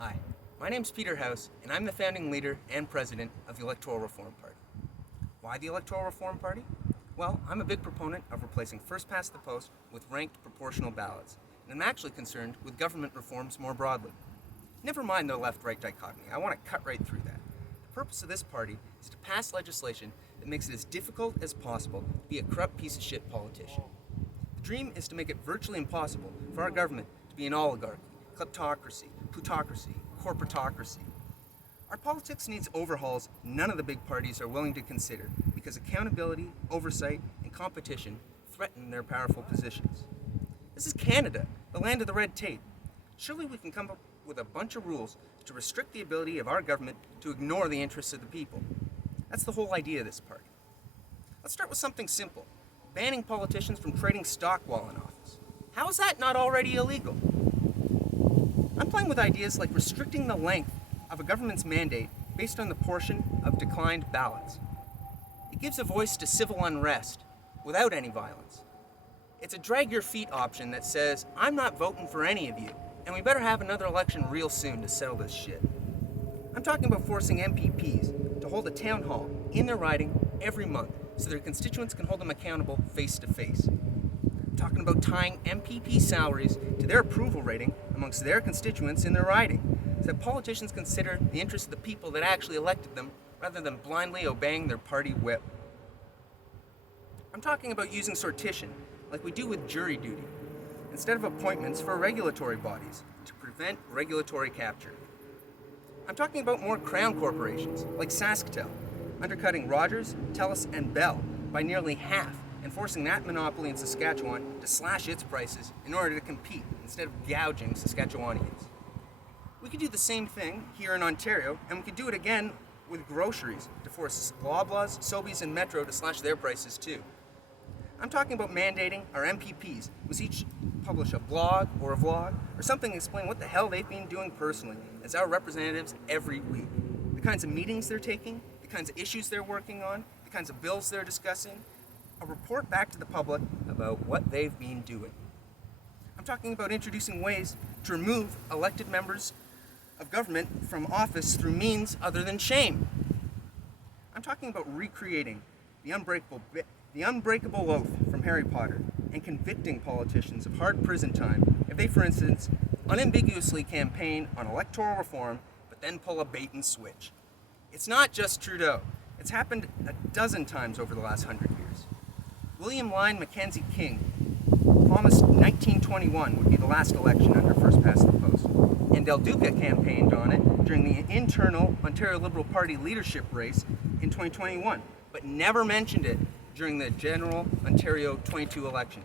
Hi, my name's Peter House, and I'm the founding leader and president of the Electoral Reform Party. Why the Electoral Reform Party? Well, I'm a big proponent of replacing first past the post with ranked proportional ballots, and I'm actually concerned with government reforms more broadly. Never mind the left-right dichotomy, I want to cut right through that. The purpose of this party is to pass legislation that makes it as difficult as possible to be a corrupt piece of shit politician. The dream is to make it virtually impossible for our government to be an oligarchy, kleptocracy, plutocracy, corporatocracy. Our politics needs overhauls none of the big parties are willing to consider because accountability, oversight, and competition threaten their powerful positions. This is Canada, the land of the red tape. Surely we can come up with a bunch of rules to restrict the ability of our government to ignore the interests of the people. That's the whole idea of this party. Let's start with something simple, banning politicians from trading stock while in office. How is that not already illegal? I'm playing with ideas like restricting the length of a government's mandate based on the portion of declined ballots. It gives a voice to civil unrest without any violence. It's a drag your feet option that says, I'm not voting for any of you, and we better have another election real soon to settle this shit. I'm talking about forcing MPPs to hold a town hall in their riding every month so their constituents can hold them accountable face to face. Talking about tying MPP salaries to their approval rating amongst their constituents in their riding, so that politicians consider the interests of the people that actually elected them rather than blindly obeying their party whip. I'm talking about using sortition, like we do with jury duty, instead of appointments for regulatory bodies to prevent regulatory capture. I'm talking about more crown corporations, like SaskTel, undercutting Rogers, TELUS, and Bell by nearly half, and forcing that monopoly in Saskatchewan to slash its prices in order to compete instead of gouging Saskatchewanians. We could do the same thing here in Ontario, and we could do it again with groceries to force Loblaws, Sobeys, and Metro to slash their prices too. I'm talking about mandating our MPPs must each publish a blog or a vlog or something to explain what the hell they've been doing personally as our representatives every week. The kinds of meetings they're taking, the kinds of issues they're working on, the kinds of bills they're discussing, a report back to the public about what they've been doing. I'm talking about introducing ways to remove elected members of government from office through means other than shame. I'm talking about recreating the unbreakable oath from Harry Potter and convicting politicians of hard prison time if they, for instance, unambiguously campaign on electoral reform but then pull a bait and switch. It's not just Trudeau. It's happened a dozen times over the last 100 years. William Lyon Mackenzie King promised 1921 would be the last election under first past the post, and Del Duca campaigned on it during the internal Ontario Liberal Party leadership race in 2021, but never mentioned it during the general Ontario 22 election.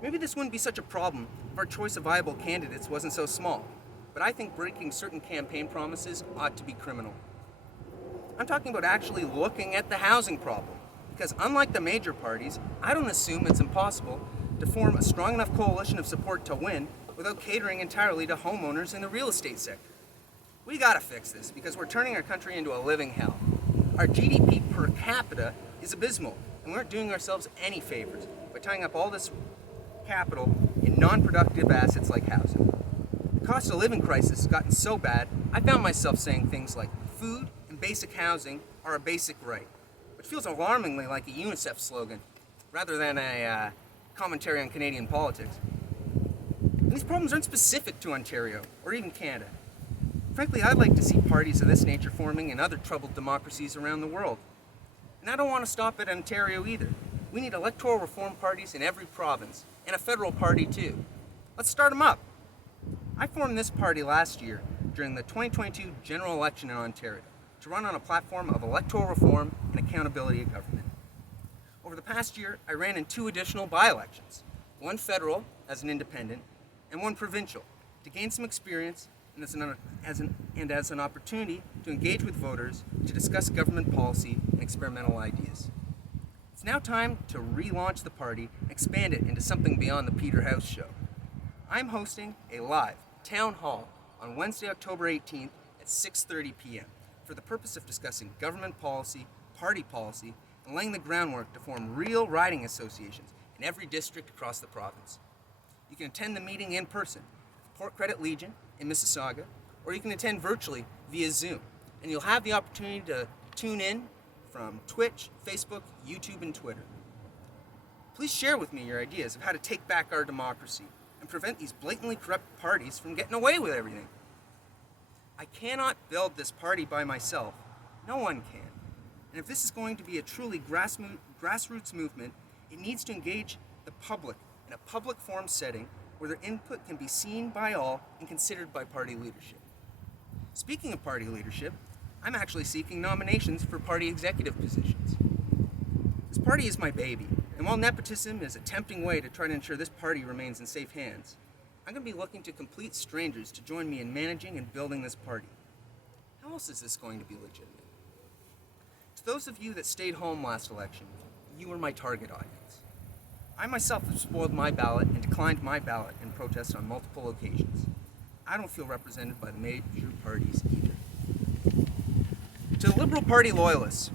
Maybe this wouldn't be such a problem if our choice of viable candidates wasn't so small, but I think breaking certain campaign promises ought to be criminal. I'm talking about actually looking at the housing problem. Because unlike the major parties, I don't assume it's impossible to form a strong enough coalition of support to win without catering entirely to homeowners in the real estate sector. We gotta fix this because we're turning our country into a living hell. Our GDP per capita is abysmal, and we aren't doing ourselves any favors by tying up all this capital in non-productive assets like housing. The cost of living crisis has gotten so bad, I found myself saying things like food and basic housing are a basic right, which feels alarmingly like a UNICEF slogan, rather than a commentary on Canadian politics. And these problems aren't specific to Ontario, or even Canada. Frankly, I'd like to see parties of this nature forming in other troubled democracies around the world. And I don't want to stop at Ontario either. We need electoral reform parties in every province, and a federal party too. Let's start them up. I formed this party last year during the 2022 general election in Ontario, to run on a platform of electoral reform and accountability of government. Over the past year, I ran in 2 additional by-elections, one federal as an independent, and one provincial, to gain some experience and as an opportunity to engage with voters to discuss government policy and experimental ideas. It's now time to relaunch the party and expand it into something beyond the Peter House show. I'm hosting a live town hall on Wednesday, October 18th at 6:30 p.m. for the purpose of discussing government policy, party policy, and laying the groundwork to form real riding associations in every district across the province. You can attend the meeting in person at the Port Credit Legion in Mississauga, or you can attend virtually via Zoom. And you'll have the opportunity to tune in from Twitch, Facebook, YouTube, and Twitter. Please share with me your ideas of how to take back our democracy and prevent these blatantly corrupt parties from getting away with everything. I cannot build this party by myself. No one can. And if this is going to be a truly grassroots movement, it needs to engage the public in a public forum setting where their input can be seen by all and considered by party leadership. Speaking of party leadership, I'm actually seeking nominations for party executive positions. This party is my baby, and while nepotism is a tempting way to try to ensure this party remains in safe hands, I'm going to be looking to complete strangers to join me in managing and building this party. How else is this going to be legitimate? To those of you that stayed home last election, you were my target audience. I myself have spoiled my ballot and declined my ballot in protest on multiple occasions. I don't feel represented by the major parties either. To the Liberal Party loyalists,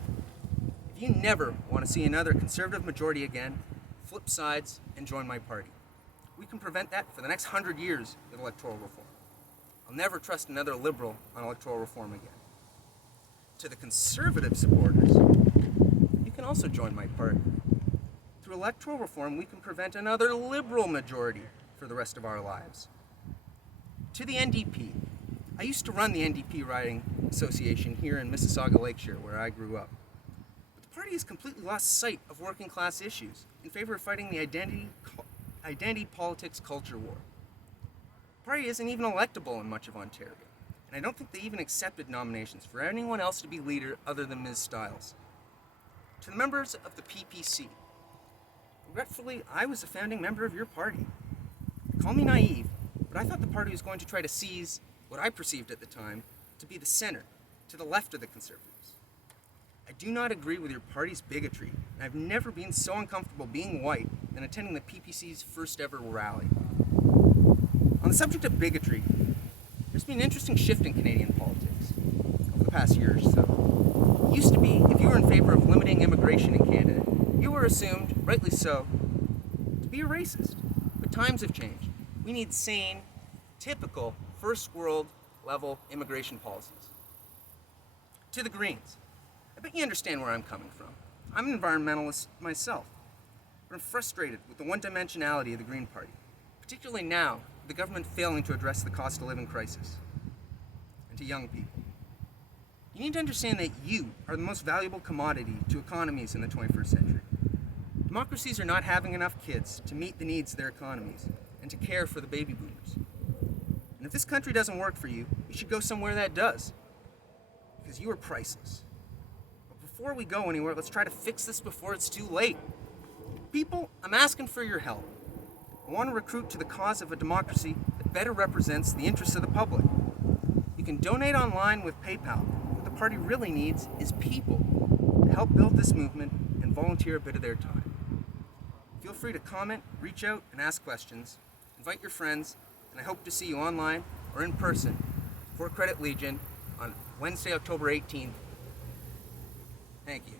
if you never want to see another Conservative majority again, flip sides and join my party. We can prevent that for the next 100 years with electoral reform. I'll never trust another Liberal on electoral reform again. To the Conservative supporters, you can also join my party. Through electoral reform, we can prevent another Liberal majority for the rest of our lives. To the NDP, I used to run the NDP Riding Association here in Mississauga Lakeshore, where I grew up. But the party has completely lost sight of working class issues in favor of fighting the identity politics culture war. The party isn't even electable in much of Ontario, and I don't think they even accepted nominations for anyone else to be leader other than Ms. Stiles. To the members of the PPC, regretfully, I was a founding member of your party. Call me naive, but I thought the party was going to try to seize what I perceived at the time to be the center, to the left of the Conservatives. I do not agree with your party's bigotry, and I've never been so uncomfortable being white than attending the PPC's first ever rally. On the subject of bigotry, there's been an interesting shift in Canadian politics over the past year or so. It used to be, if you were in favor of limiting immigration in Canada, you were assumed, rightly so, to be a racist. But times have changed. We need sane, typical, first world level immigration policies. To the Greens, I bet you understand where I'm coming from. I'm an environmentalist myself, but I'm frustrated with the one-dimensionality of the Green Party, particularly now with the government failing to address the cost of living crisis. And to young people, you need to understand that you are the most valuable commodity to economies in the 21st century. Democracies are not having enough kids to meet the needs of their economies and to care for the baby boomers. And if this country doesn't work for you, you should go somewhere that does, because you are priceless. But before we go anywhere, let's try to fix this before it's too late. People, I'm asking for your help. I want to recruit to the cause of a democracy that better represents the interests of the public. You can donate online with PayPal. What the party really needs is people to help build this movement and volunteer a bit of their time. Feel free to comment, reach out, and ask questions. Invite your friends, and I hope to see you online or in person for Credit Legion on Wednesday, October 18th. Thank you.